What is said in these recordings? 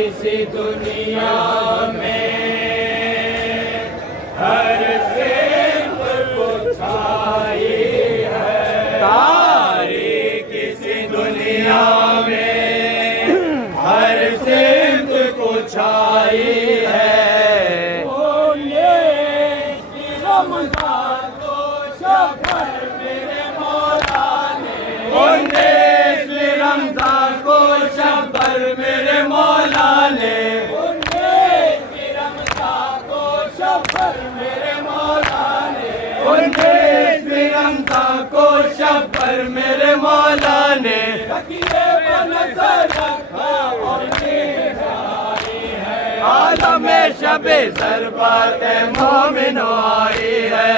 किसी दुनिया में हर सिमत को छाई है, तारी किसी दुनिया में हर सिमत को छाई है। बोले रमज़ान को शफ़र मेरे मौला ने, बोले रमज़ान को शफ़र मेरे मौला ने, बोले रमज़ान को शफ़र मेरे मौला ने, बोले रमज़ान को शफ़र मेरे मौला ने। आलमे शबे ज़रबत मोमिनो आई है,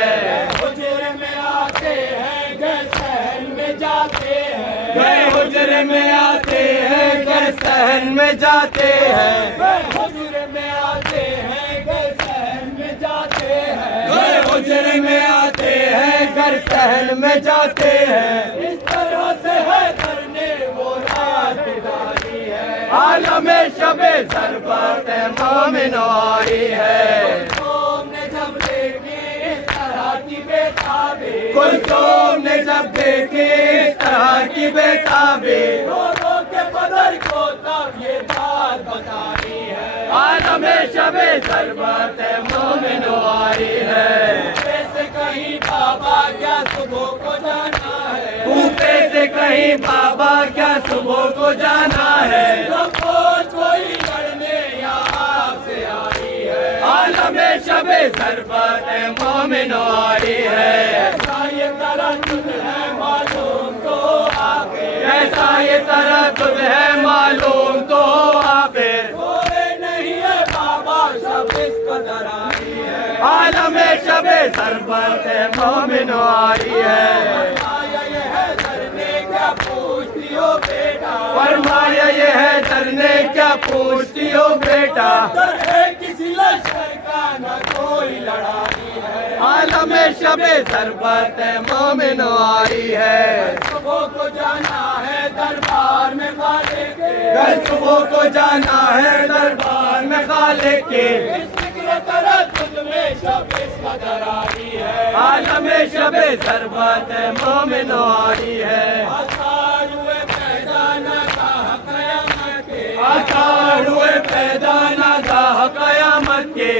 हुजरे में आते हैं घर सहन में जाते हैं, गए हुजरे में आते हैं घर सहन में जाते हैं, गए हुजरे में आते हैं घर सहन में जाते हैं, गए हुजरे में आते हैं घर सहन में जाते हैं। इस तरह से है करने वो रात डाली है, आलमे शबे ज़रबत मोमिनो आई है। कुलसूम ने जब देखी इस तरह की बेताबी, कुलसूम ने जब देखी इस तरह की बेताबी, रो रो के बदर को तब ये बात बताई है, आलमे शबे ज़रबत मोमिनो आई है। से कहीं बाबा क्या सुबह को जाना है, कूफे से कहीं बाबा क्या सुबह को जाना है, कोई लड़ने यहाँ से आई है, आलमे शबे ज़रबत मोमिनो आई है। ऐसा ये तरद्दुद है मालूम तो आखिर, ऐसा ये तरद्दुद है मालूम तो आखिर, कोई नहीं है बाबा शब इस कदर आई है, आलमे शबे ज़रबत मोमिनो आई है। फरमाया ये है डरने क्या पूछती हो बेटा, डर है किसी लश्कर का न कोई लड़ाई है, आलमे शबे ज़रबत मोमिनो आई है। सुबह को जाना है दरबार में खाले के, कल सुबह को जाना है दरबार में खाले के, इस फिक्र तरद्दुद में शब इस कदर आई है, आलमे शबे ज़रबत मोमिनो आई है। आसार हुए पैदा ना गाह क़यामत के,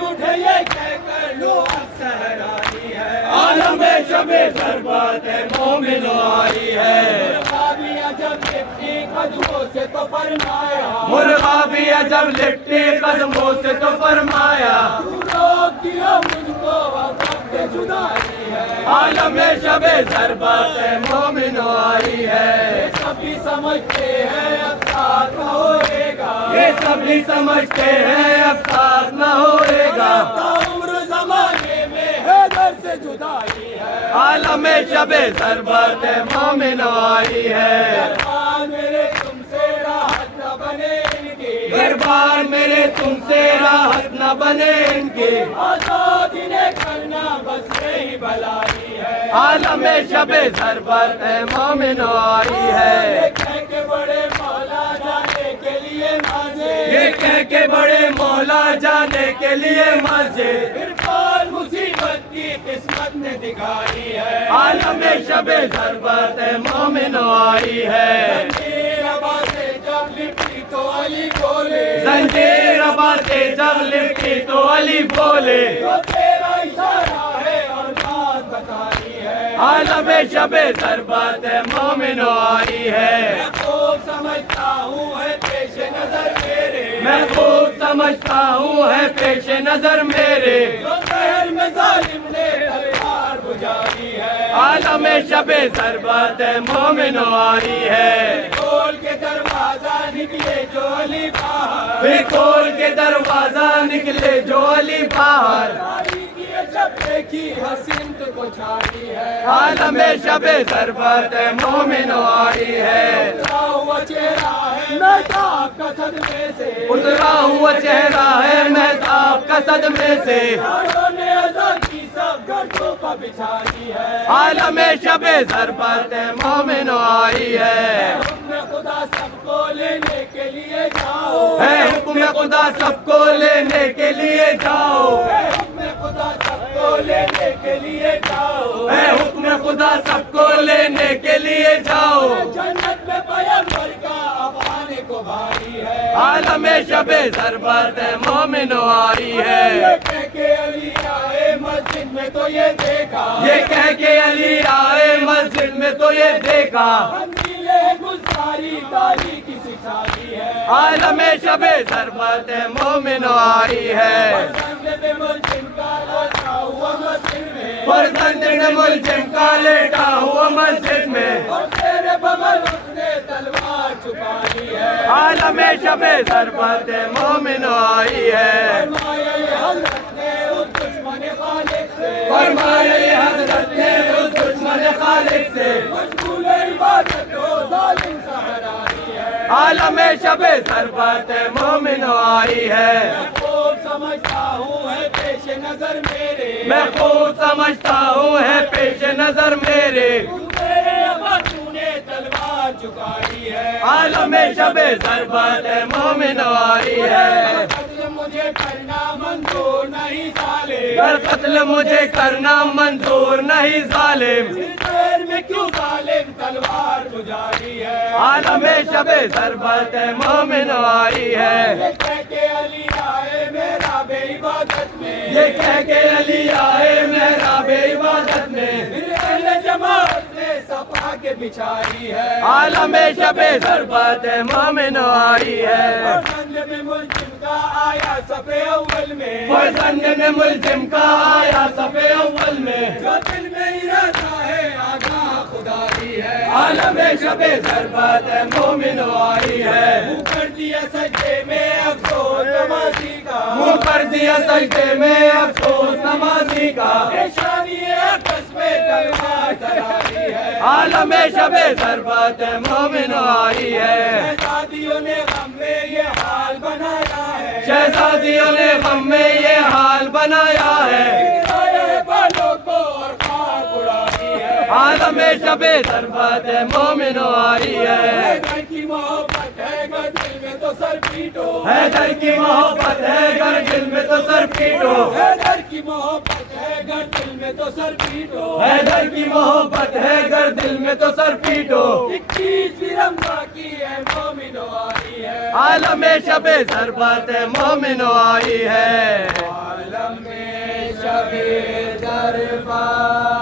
उठे ये कहकर लो असहर आई है, आलमे शबे ज़रबत मोमिनो आई है। मुर्ग़ाबिया जब लिपटी कदमों से तो फरमाया, मुर्ग़ाबिया जब लिपटी कदमों से तो फरमाया, रोक दिया मुझको वक़्त जुदाई है, आलमे शबे ज़रबत मोमिनो आई है। सभी समझते हैं अब साथ न होएगा, ये सभी समझते हैं अब साथ न होएगा, उम्र ज़माने में है दर से जुदाई है, आलमे शबे ज़रबत मोमिनो आई है। दरबार मेरे तुमसे राहत न बने इनकी, दरबार मेरे तुमसे राहत न बने इनकी, आज़ादी ने करना बस यही भलाई है, आलमे शबे ज़रबत मोमिनो आई है। ये कह के बड़े मौला जाने के लिए माजे, ये कह के बड़े मौला जाने के लिए माजे, इरफान मुसीबत की किस्मत ने दिखाई है, आलमे शबे ज़रबत मोमिनो आई है। जंजीर अबा से जब लिपटी तो अली बोले, जंजीर अबा से जब लिपटी तो अली बोले, तो तेरा इशारा है और बात बताई है, आलमे शबे ज़रबत मोमिनो आई है। मैं खूब समझता हूँ है पेश नजर मेरे, मैं खूब समझता हूँ है पेश नजर मेरे, जो शहर में जालिम ने तलवार बुझाई है, आलमे शबे ज़रबत मोमिनो आई है। खोल के दरवाजा निकले जो अली बाहर, खोल के दरवाजा निकले जो अली बाहर, की हसीन को छाई है, आलमे शबे ज़रबत मोमिनो आई है। उतरा हुआ चेहरा है महताब का सदमे से, उतरा हुआ चेहरा है महताब का सदमे से, ने अज़ा की सब गर्दों पर बिछाई है, आलमे शबे ज़रबत मोमिनो आई है। खुदा सबको लेने के लिए जाओ, हुक्म खुदा सबको लेने के लिए जाओ, हुक्म खुदा सबको लेने के लिए जाओ, हुक्म खुदा सबको लेने के लिए जाओ। जन्नत में पैगंबर का अब आने को भारी है, आलमे शबे ज़रबत मोमिनो आई है। ये कह के अली आए मस्जिद में तो ये देखा, ये कह के अली आए मस्जिद में तो ये देखा, गुलसारी ताली की सिखाई है, आलमे शबे ज़रबत मोमिनो आई है। फर्जंद मुल्जिम का लेटा हुआ मस्जिद में, और तेरे बगल उसने तलवार छुपाई है, आलमे शबे ज़रबत मोमिनो आई है। फरमाया ये हज़रत ने उस दुश्मन खालिक से, आलमे शबे ज़रबत मोमिनो आई है। मैं खूब समझता हूँ है पेश नजर मेरे, मैं खूब समझता हूँ है पेश नजर मेरे, तूने तलवार चुकाई है, आलमे शबे ज़रबत मोमिनो आई है। मुझे करना मंजूर नहीं जालिम, कर कत्ल मुझे करना मंजूर नहीं जालिम, में क्यों जालिम तलवार गुजारी है, आलमे शबे ज़रबत मोमिनो आई है। ये कह के अली आए मेरा बेइबादत में, ये कह के अली आए मेरा बेइबादत में, मेरे जमात ने सफा के बिछाई है, आलमे शबे ज़रबत मोमिनो आई है। आया सफे अव्वल में, फर्जंद में मुल्जिम का आया सफे अव्वल में, जो दिल में इरादा है आगाह खुदाई है, आलमे शबे ज़रबत मोमिनो आई है। मुँह कर दिया सजदे में अफसोस नमाजी का, मुँह कर दिया सजदे में अफसोस नमाजी का, आलमे शबे ज़रबत मोमिनो आई है। शहज़ादियों ने गम में ये हाल बनाया है, शहज़ादियों ने गम में ये हाल बनाया है, बालों को और खाक उड़ाई है, आलमे शबे ज़रबत मोमिनो आई है। घर की मोहब्बत है घर दिल में तो सर पीटो, हैदर की मोहब्बत है घर दिल में तो सर पीटो, हैदर की मोहब्बत है घर दिल में तो सर पीटो, हैदर की मोहब्बत है घर दिल में तो सर पीटो। 21वीं रमज़ान की है मोमिनो आई है, आलमे शबे ज़रबत मोमिनो आई है, आलमे शबे ज़रबत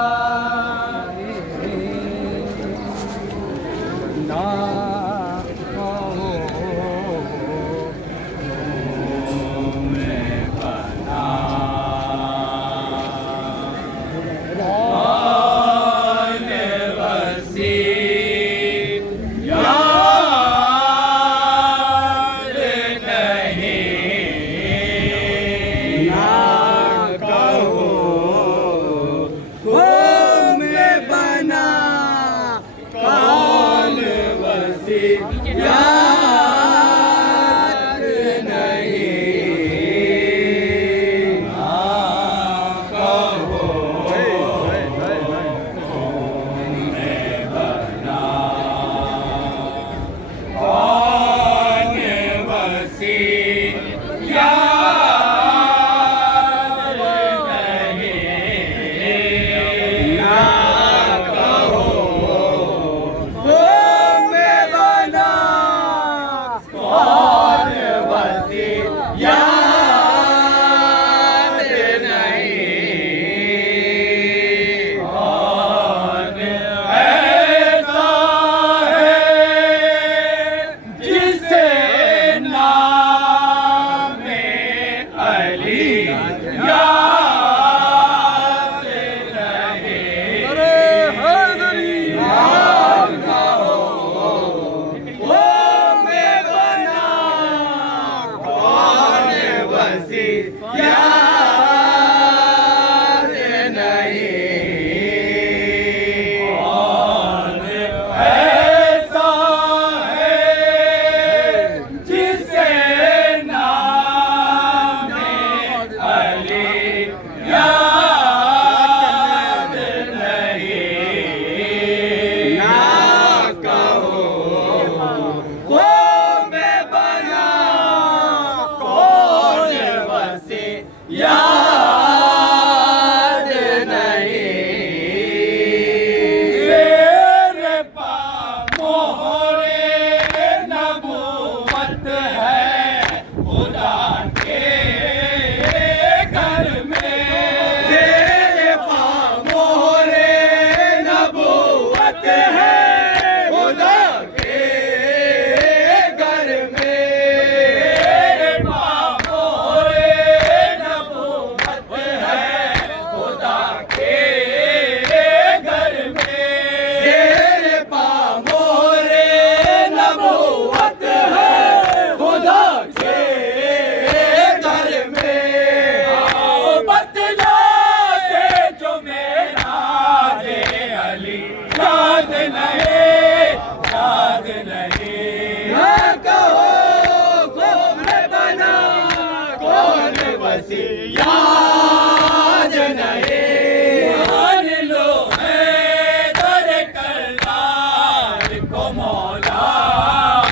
वसी याद नहीं। मान लो हैदर कररार को मौला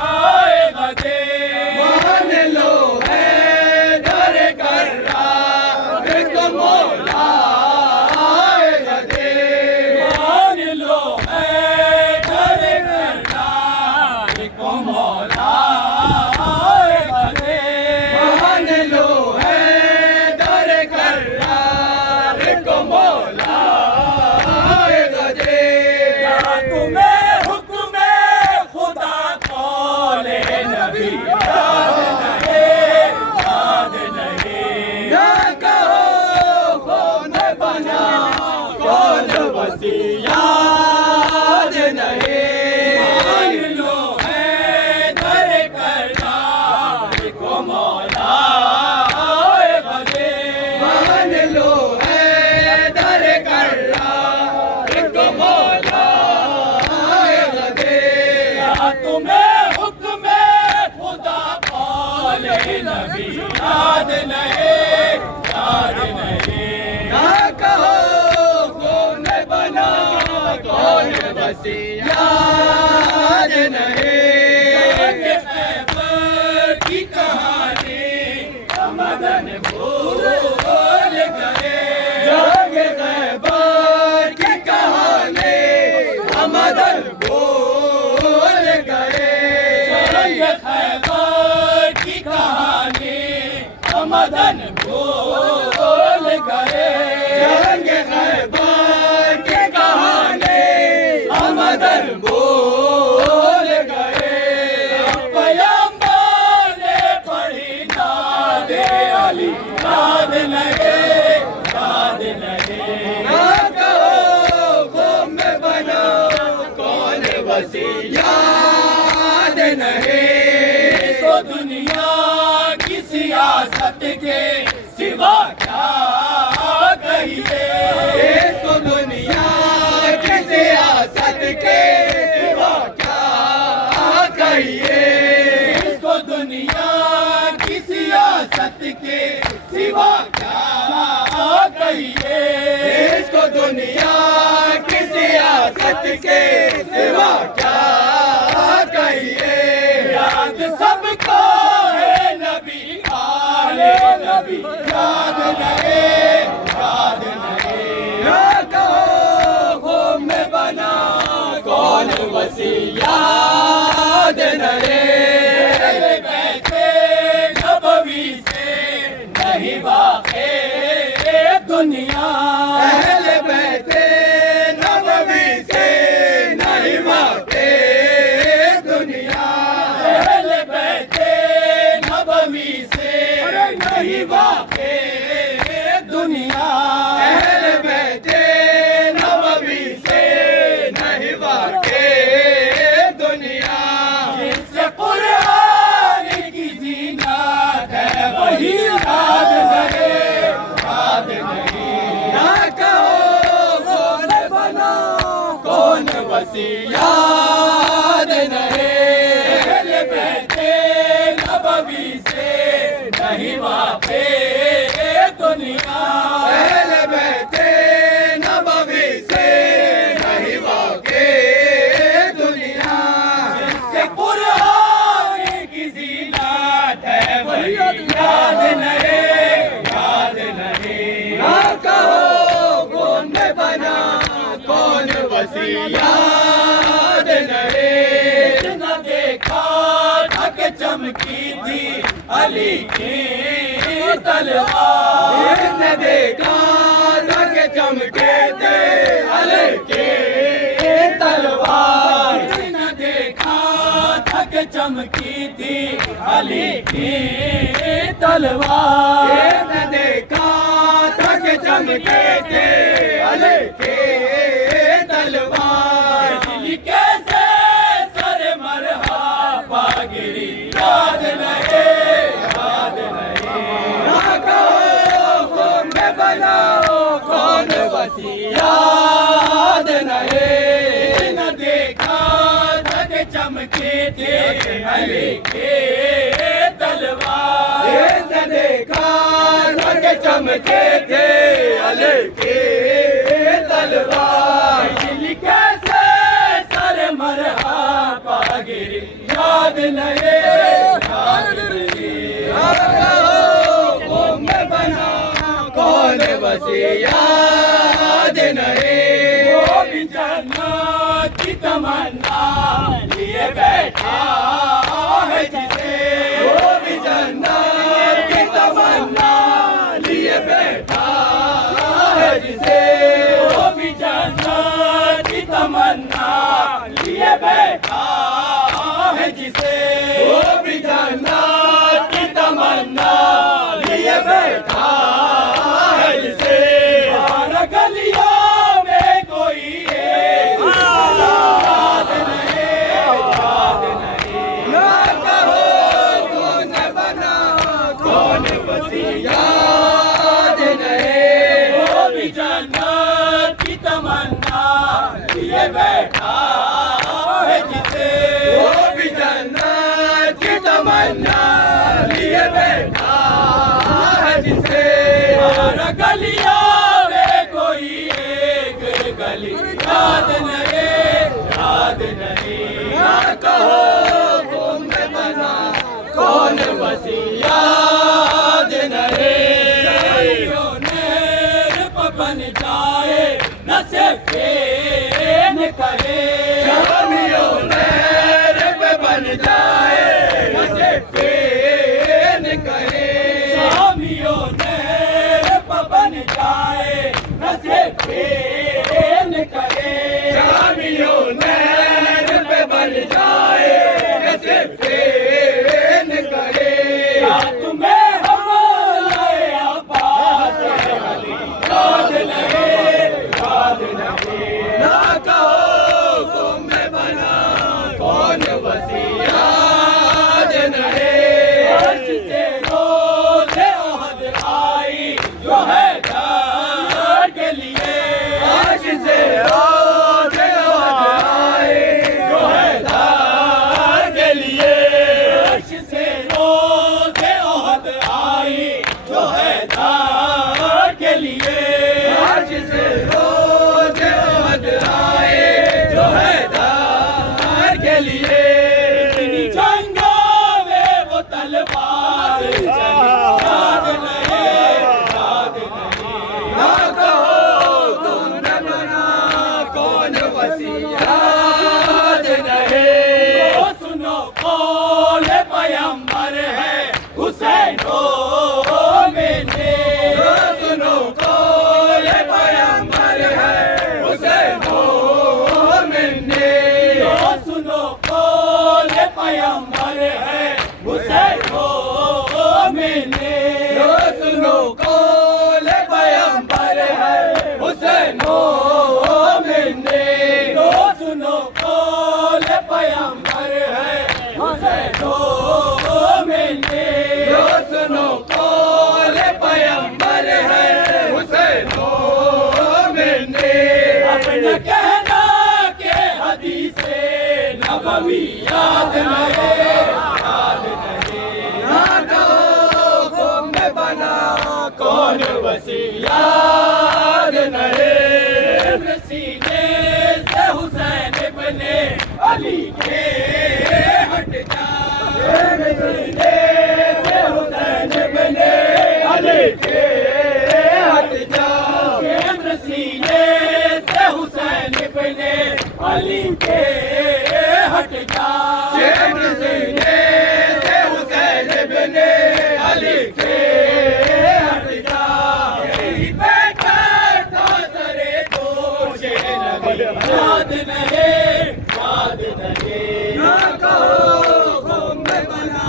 आएगा दे। मान लो हैदर कररार को मौला आएगा दे। मान लो हैदर कररार को मौला आएगा दे। मान लो हैदर कररार को मौला आएगा दे। क्या तुम्हें हुक्म खुदा कौले नबी याद नहीं, याद नहीं। ना कहो कौन बना कौन वसी याद नहीं। मान लो हैदर कररार को मौला आएगा दे। मान लो हैदर कररार को मौला आएगा दे। क्या तुम्हें हुक्म खुदा कौले नबी याद नहीं, याद नहीं। ना कहो कौन बना कौन वसी याद नहीं। खैबर की कहानी मदन भूल गए। जंग खैबर की कहानी मदन भूल गए। जंग खैबर की कहानी मदन भूल गए। जंग खैबर की कहानी मदन भूल गए। पैगंबर ने पढ़ी नादे अली याद नहीं, याद नहीं। ना कहो कौम बना कौन वसी याद नहीं। तो दुनिया की सियासत के सिवा क्या कहिए। इसको दुनिया की सियासत के सिवा क्या कहिए। इसको दुनिया की सियासत के सिवा क्या कहिए। इसको दुनिया की सियासत के सिवा क्या कहिए। याद सबको है नबी आले नबी याद नहीं, याद नहीं। ना कहो कौम बना कौन वसी याद नहीं। बैठे नबवी से नहीं वाक़िफ़ दुनिया। अहले बैठे नबवी से नहीं वाक़िफ़ दुनिया। अहले बैठे नबवी से नहीं वाक़िफ़ दुनिया। अहले बैठे नबवी से नहीं वाक़िफ़ दुनिया। जिससे कुरान की ज़ीनत है वही याद नहीं, याद नहीं। ना कहो कौन बना कौन वसी याद नहीं। अहले बैठे नबवी से नहीं वाक़िफ़ दुनिया। अहले बैठे नबवी से नहीं वाक़िफ़ दुनिया। जिससे कुरान की ज़ीनत है वही याद नहीं, याद नहीं। ना कहो कौन बना कौन वसी याद नहीं। न देखा था कि चमकी थी अली की तलवार। न देखा था कि चमके थे अली की तलवार। न देखा था कि चमकी थी अली की तलवार। न देखा था कि चमके थे अली की तलवार। दिल कैसे सर मरहबा गिरी याद नहीं, याद नहीं। ना कहो कौन बना कौन वसी याद नहीं। न देखा था कि चमके थे अली के तलवार। न देखा था कि बसी याद नहीं, वो भी जन्नत की तमन्ना लिए बैठा है जिसे, वो भी जन्नत की तमन्ना लिए बैठा है जिसे, वो भी जन्नत की तमन्ना लिए बैठा है जिसे, वो भी जन्नत की तमन्ना लिए बैठा है जिसे। हर गलियों में कोई एक याद नहीं, ना कहो कौन बना कौन बसी याद नहीं, वो भी जन्नत की तमन्ना लिए बैठा है जिसे, वो भी जन्नत की तमन्ना लिए बैठा है जिसे। हर गलियों में कोई एक गली याद नहीं, ना कहो कौन बना कौन बसी याद नहीं, बन जाए न से फेन करे, शामियों पे बन जाए न से फेन करे, शामियों पे बन जाए न से फेन करे, शामियों पे बन जाए न से फेन करे। तुम्हें हमारे आबाद याद नहीं, ना कहो तुम बना कौन बसी याद नहीं, अर्श से रोज़े ओहद आई जो है दर के लिए, अर्श से रोज़े ओहद आई जो है दर के लिए, अर्श से रोज़े ओहद आई जो है दर के लिए, अर्श से रोज़े ओहद आए जो है दर के लिए। इतनी जंगों में वो तलवार चली याद नहीं, ना कहो तुमने बना कौन बसी याद नहीं, तो सुनो कौल पैगंबर है हुसैन मैंने, तो सुनो कौल पैगंबर है हुसैन मैंने, तो सुनो कौल पैगंबर है हुसैन मैंने, तो सुनो कौल पैगंबर है हुसैन मैंने, तो सुनो कौल पैगंबर है हुसैन मैंने, तो सुनो कौल पैगंबर है हुसैन मैंने। अपना कहना के हदीसे नबवी याद नहीं, ना कहो कौन बना कौन बसी याद नहीं, सीने से हुसैन बने अली के हट जा, सीने से हुसैन बने अली के हट जा, केंद्र सीने से हुसैन बने अली के हट जा, केंद्र सीने से हुसैन बने अली के हट जा। यही बैठा था सरे दोषे नबी याद नहीं, ना कहो कौन बना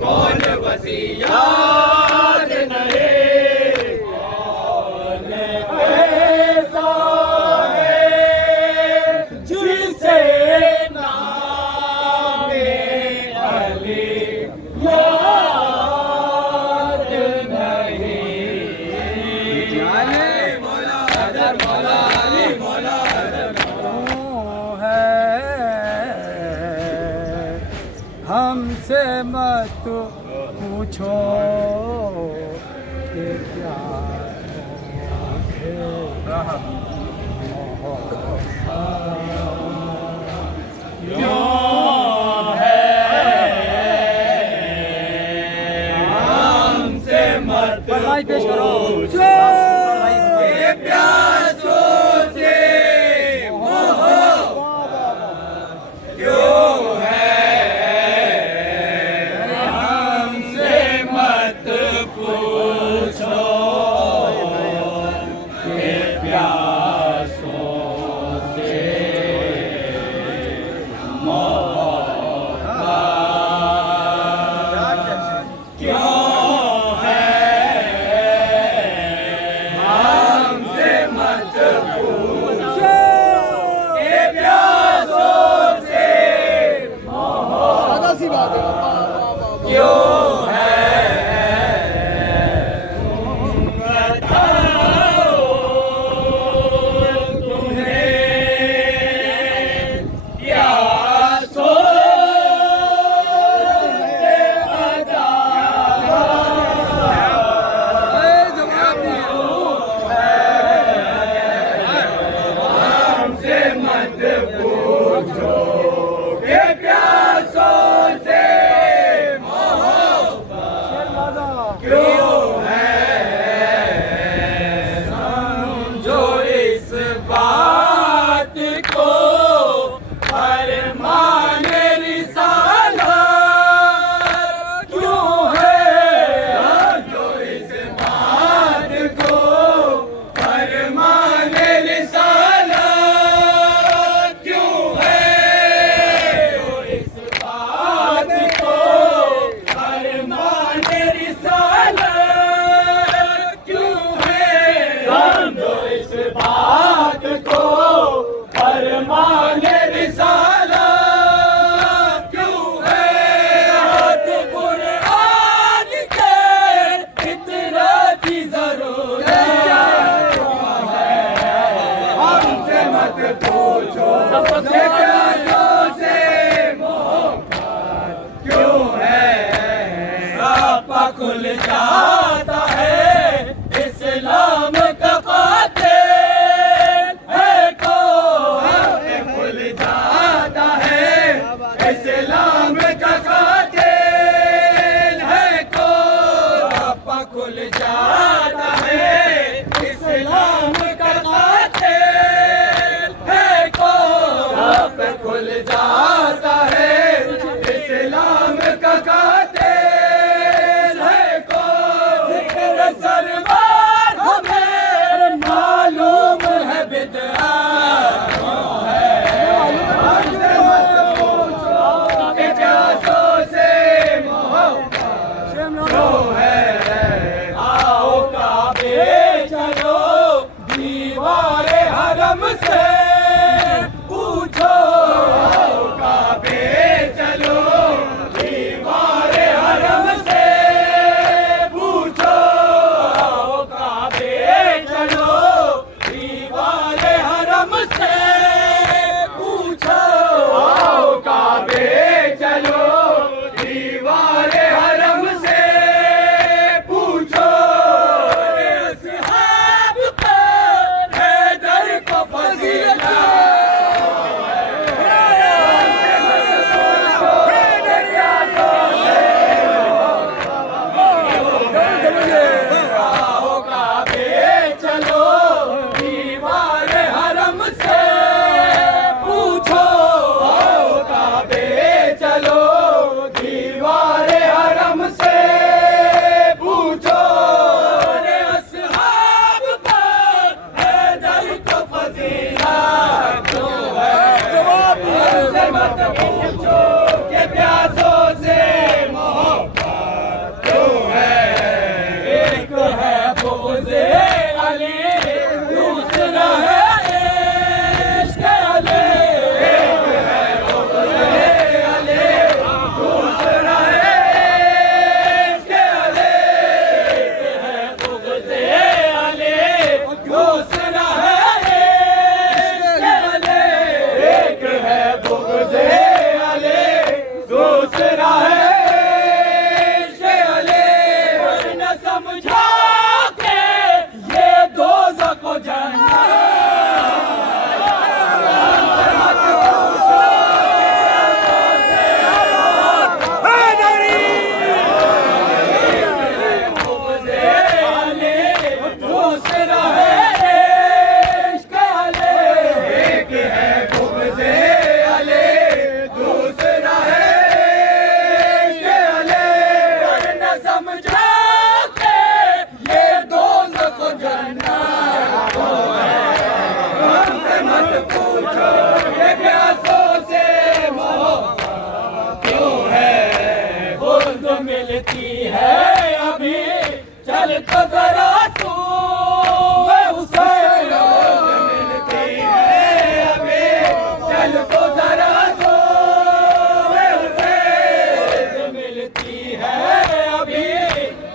कौन बसी याद नहीं, कौन ऐसा है जिसे नामे अली याद नहीं, जाने मौला हदर मौला अली मौला है, हमसे मत पूछो कि क्या हमसे मत पेश करो। प्यासों से मोहब्बत क्यों है, हमसे मत पूछो कि प्यासों से मोहब्बत क्यों है, हमसे मत पूछो कि प्यासों से सादा सी बात है क्यों है, बताओ तुम्हें प्यासों से अदा हमसे मत पूछो कि प्यासों से मोहब्बत क्यों है, समझो इस बात को फरमाने रिसालत क्यों है, समझो इस बात को फरमाने रिसालत क्यों है, इस बात को फरमाने रिसालत क्यों है, समझो इस बात को फरमाने रिसालत क्यों है, साथ कुरान के फितरत की जरूरत है, हमसे मत पूछो कि प्यासों से मोहब्बत क्यों है, रापा खुल जाता है इस्लाम का कातिल है कौन, खुल जाता है इस्लाम का कातिल है कौन, रापा खुल जाता है इस्लाम का कातिल है कौन, सब खुल जाता है इस्लाम का कातिल है कौन, जिक्र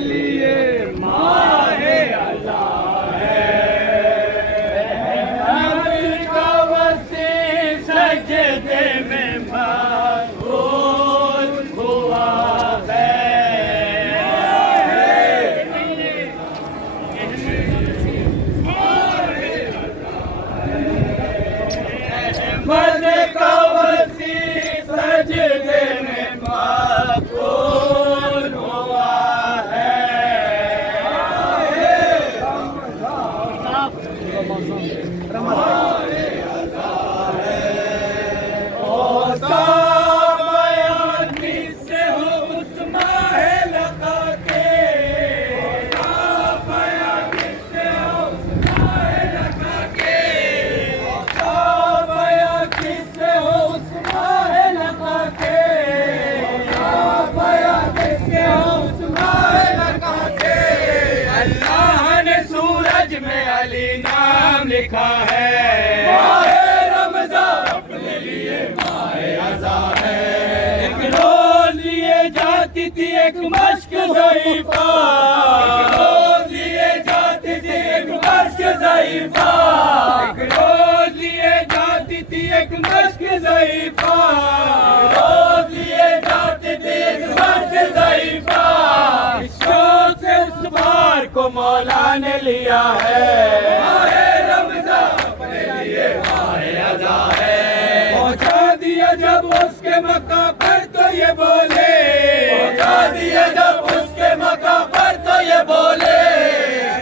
लिए माहे अज़ा है। का वसी सजदे में मक़बूल हुआ है। अहमद का वसी सजदे में मक़बूल हुआ है। ओ साबयान किससे हो उस माहे लका के, साबयान किससे हो उस माहे लका के, साबयान किससे हो उस माहे लका के, साबयान किससे हो उस माहे लका के। अल्लाह ने सूरज में अली नाम लिखा है। माहे रमज़ान अपने लिए माहे अज़ा है। एक रोज लिए जाती थी एक मश्क ज़ईफ़ा, एक रोज लिए जाती थी एक मश्क ज़ईफ़ा, एक रोज लिए जाती थी एक मश्क ज़ईफ़ा, रोज लिए जाती थी एक मश्क ज़ईफ़ा। इस शौक़ से उस बार को मौला ने लिया है। माहे रमज़ान अपने लिए माहे अज़ा है। पहुंचा दिया जब उसके मक्का पर तो ये बोले, पहुंचा दिया जब उसके मक्का पर तो ये बोले,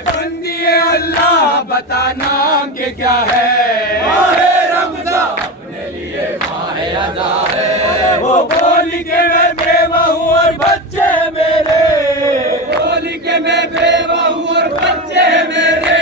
बंदिए अल्लाह बता नाम के क्या है। माहे रमज़ान अपने लिए माहे अज़ा है। वो बोली के मैं बेवा हूँ और बच्चे हैं मेरे, बोली के मैं बेवा हूँ और बच्चे हैं मेरे,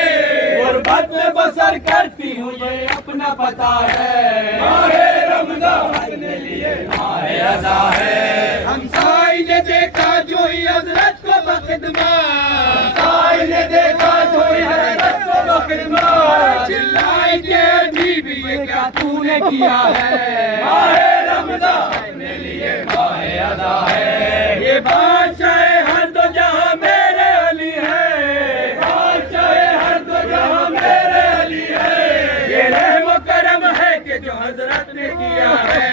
गुर्बत में बसर करती हूँ ये अपना पता है। माहे रमज़ान अपने लिए माहे अज़ा है। हमसाई ने देखा जो ही हज़रत को बख़िदमत, हमसाई ने देखा जो ही हज़रत को बख़िदमत, चिल्लाई के बीबी ये क्या तूने किया है। माहे रमज़ान अपने लिए माहे अज़ा है। ये बादशाह हर दो जहां मेरे अली है, बादशाह हर दो जहां मेरे अली है। ये रहम करम है कि जो हज़रत ने किया है।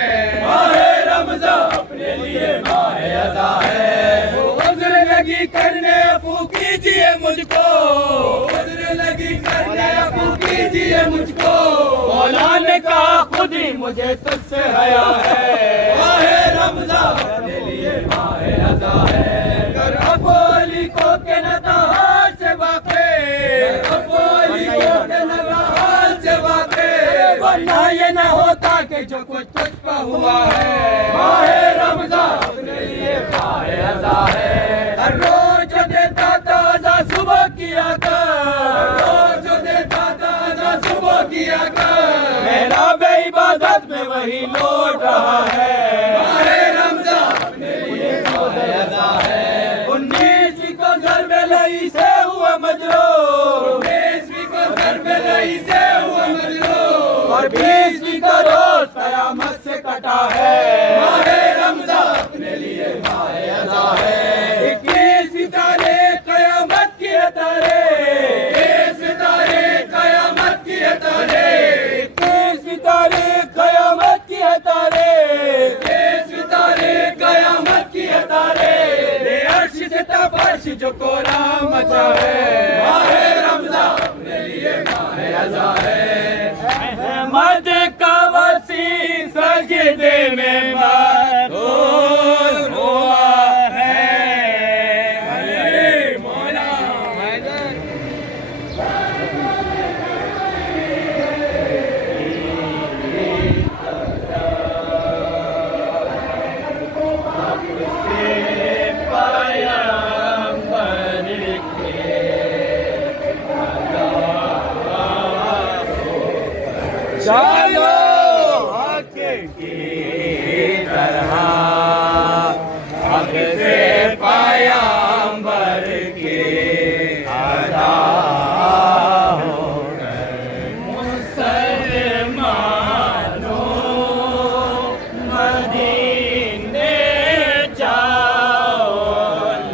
माहे रमज़ान अपने लिए माहे अज़ा है। वो उज़्र लगी करने अफ़ू कीजिए मुझको, उज़्र लगी करने अफ़ू कीजिए मुझको। मौला ने कहा खुद ही मुझे तुझसे हया है। माहे रमज़ान अपने लिए माहे अज़ा है। कर अफ़ोली को के नता हाल से वाक़े, अफ़ोली को के नता हाल से वाक़े, वरना ये न होता कि जो कुछ तुझ पर हुआ है। माहे रमज़ान अपने लिए माहे अज़ा है। हर रोज जो देता ताज़ा सुबह किया कर, हर रोज जो देता ताज़ा सुबह किया कर, मेरा बेइबादत में वही लौट रहा है। माहे रमज़ान अपने लिए माहे अज़ा है। 19वीं को ज़रबेलई से हुआ मजरूर, 19वीं को ज़रबेलई से हुआ मजरूर, और 20वीं का रोज क़यामत से कटा है। माहे रमज़ान अपने लिए माहे अज़ा है। 21वीं तारीख़ क़यामत की है तारीख़, 21वीं तारीख़ क़यामत की है तारीख़, 21वीं तारीख़ क़यामत की है तारीख़, 21वीं तारीख़ क़यामत की है तारीख़। ये अर्श से तफ़र्श जो कोरा मचा है। माहे रमज़ान अपने लिए माहे अज़ा है। अहमद का वसी सजदे में मक़बूल हुआ है। अरे मौला चलो हक की तरह हक से पैगंबर के अदा हो गए। मुसलमानों मदीने जाओ,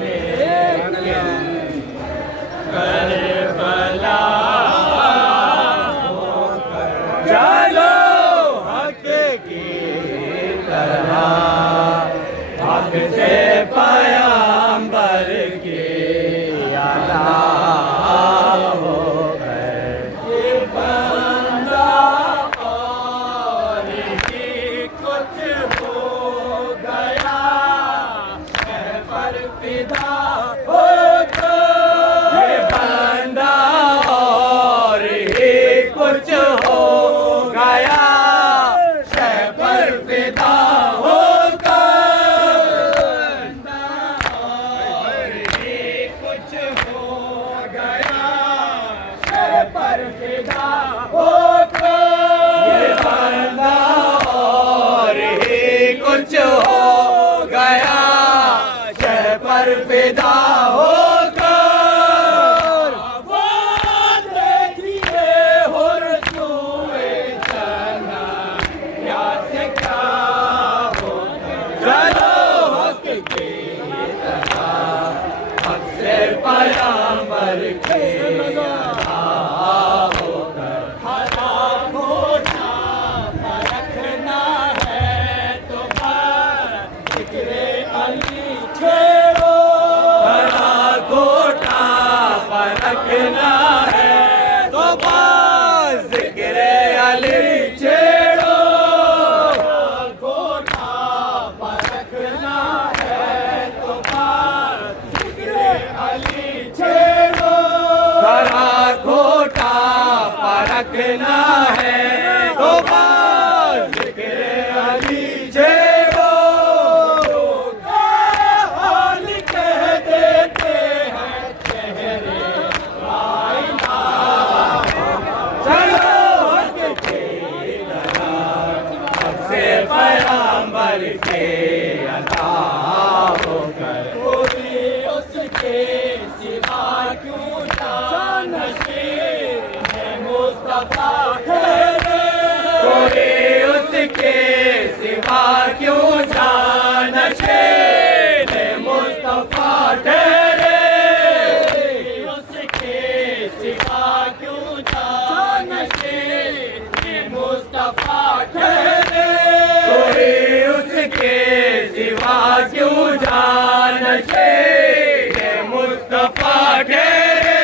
लेके फिदा होकर ये बंदा और ही कुछ हो गया शह पर फिदा होकर बंदा और ही कुछ हो गया शह पर फिदा होकर ये बंदा और ही कुछ हो गया शह पर फिदा होकर वो देखिए हुर्सुए चना क्या से क्या होगा चलो हक की तरह हक से पैगंबर के अता होकर हरा घोटा परखना है तो जिक्रे अली छेड़ो हरा घोटा परखना है तो जिक्रे अली छेड़ो घोटा परखना है तो जिक्रे अली छेड़ो हरा घोटा परखना है तो जिक्रे अली छेड़ो हाल कह देते हैं चेहरे आईना चलो हक की तरह हक से पैगंबर के अता होकर कोई उसके सिवा क्यों जानशीन है मुस्तफा ठहरे कोई उसके सिवा क्यों जानशीन है मुस्तफा ठहरे उसके सिवा क्यों जानशीन है मुस्तफा ठहरे कोई उसके सिवा क्यों जानशीन है मुस्तफा ठहरे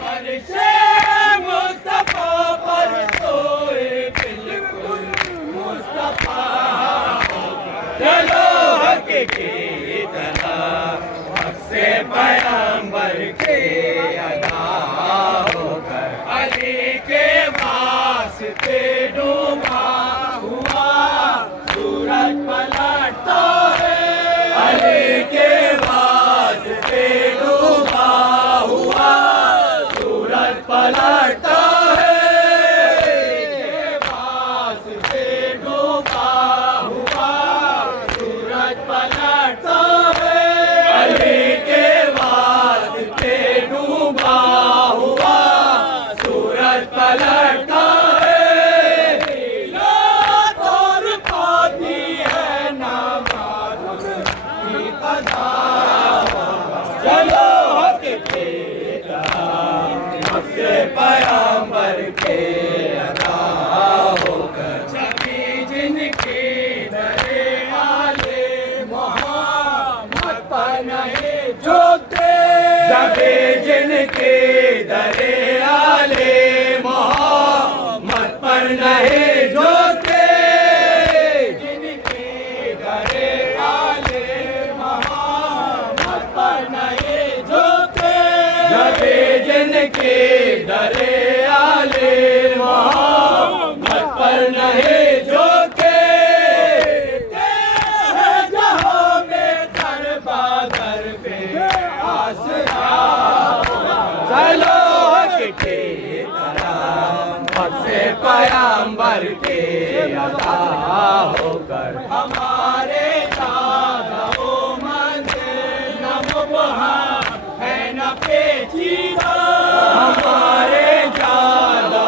फर्शे मुस्तफा पर सोए बिल्कुल मुस्तफा चलो हक की तरह हक से पैगंबर के अदा होकर अली के वास्ते डूबा हुआ सूरज पलटता है अली के वास्ते डूबा हुआ सूरज पलटता है के वास्ते डूबा हुआ सूरज पलटता है अली के वास्ते डूबा हुआ सूरज पलटता है तोर पाती है नमाज की कदा चलो हक की तरह हक से पैगंबर के अता होकर छवि जिनकी दरे आले मोहम्मद पर नहीं झुकते छवि जिनकी दरे आले मोहम्मद पर नहीं झुकते जिनकी दरे आले मोहम्मद पर नहीं झुकते छवि जिनकी दरे आले मोहम्मद पर नहीं झुकते जहाँ में दर बादर पे आसरा चलो हक की तरह हक से पैगंबर के अता होकर हमारे जादो मंदिर न मुबहम है न पेचीदा हमारे जादो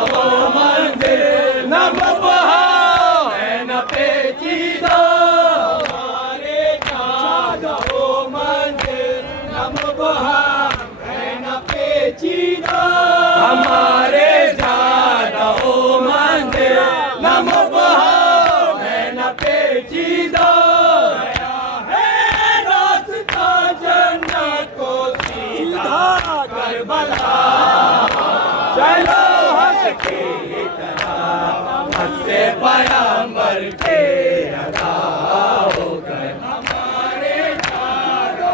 मंदिर न मुबहम है न पेचीदा हमारे जादो मंदिर न मुबहम है न पेचीदा हमारे जादो मंदिर न मुबहम है न पेचीदा है रास्ता जन्नत को सीधा करबला चलो हक की तरह हक से पैगंबर के अता होकर हमारे जादो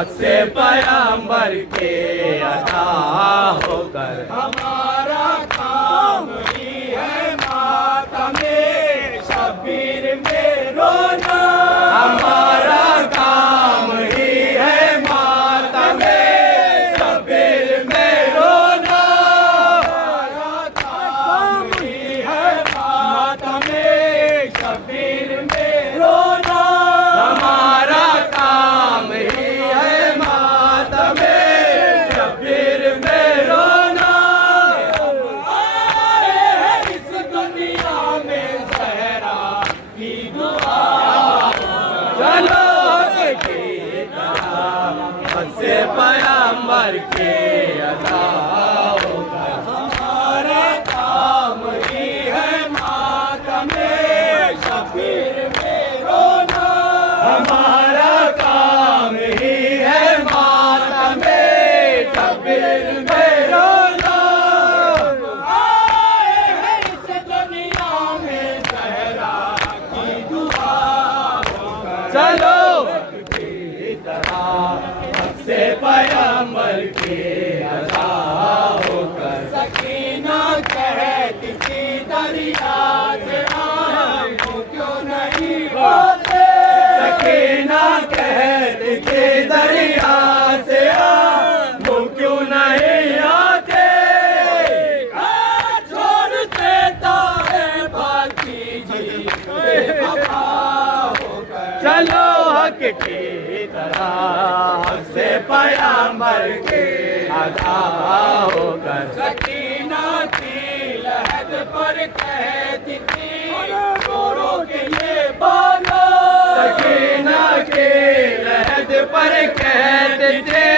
हक से पैगंबर के अता होकर हमारा काम ही है मातमे शबीर में रोना। हमारा काम ही है मातमे शबीर में रोना। हमारा काम ही है मातमे शबीर में रोना। हमारा काम ही है मातमे शबीर में रोना। आए हैं इस दुनिया में ज़हरा की दुआ। चलो हक की तरह हक से पैगंबर के अता होकर हमारा काम ही है मातमे शबीर में रोना। हमारा काम ही है मातमे शबीर में रोना। आए हैं इस दुनिया में ज़हरा की दुआ होकर। चलो हक की तरह हक से पैगंबर के अता होकर सकीना कहती थी दरिया से हमको क्यों नहीं बोलते। सकीना कहती थी दरिया से हमको क्यों नहीं आते। छोड़ देता है बाकी जी बेवफा होकर। चलो हक की तरह हक से पैगंबर के अता होकर सकीना थी लहद पर कहती थी छोड़ो के ये बानो। सकीना के लहद पर कहते थे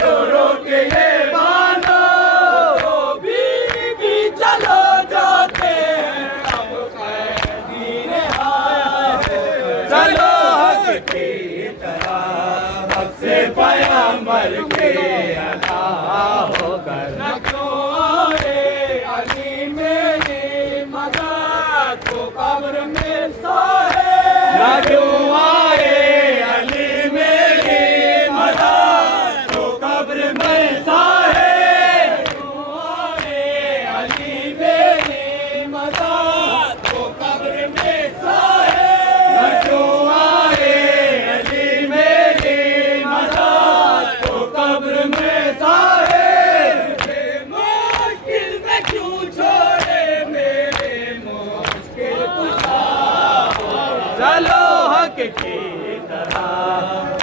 छोड़ो के ये बानो। तो भी चलो जाते हैं अब कैदी रिहाई। चलो हक की तरह हक से पैगंबर के अता होकर न क्यों आए अली मेरी मदद को कब्र में साहे। न क्यों आए अली मेरी मदद को कब्र में साहे। क्यों आए अली मेरी मदद को कब्र में साहे। न क्यों आए अली मेरी मदद को कब्र में साहे। मुश्किल में क्यों छोड़े मेरे मुश्किल कुशा। चलो हक की तरह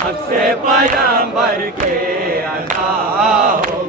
हक से पैगंबर के अता हो।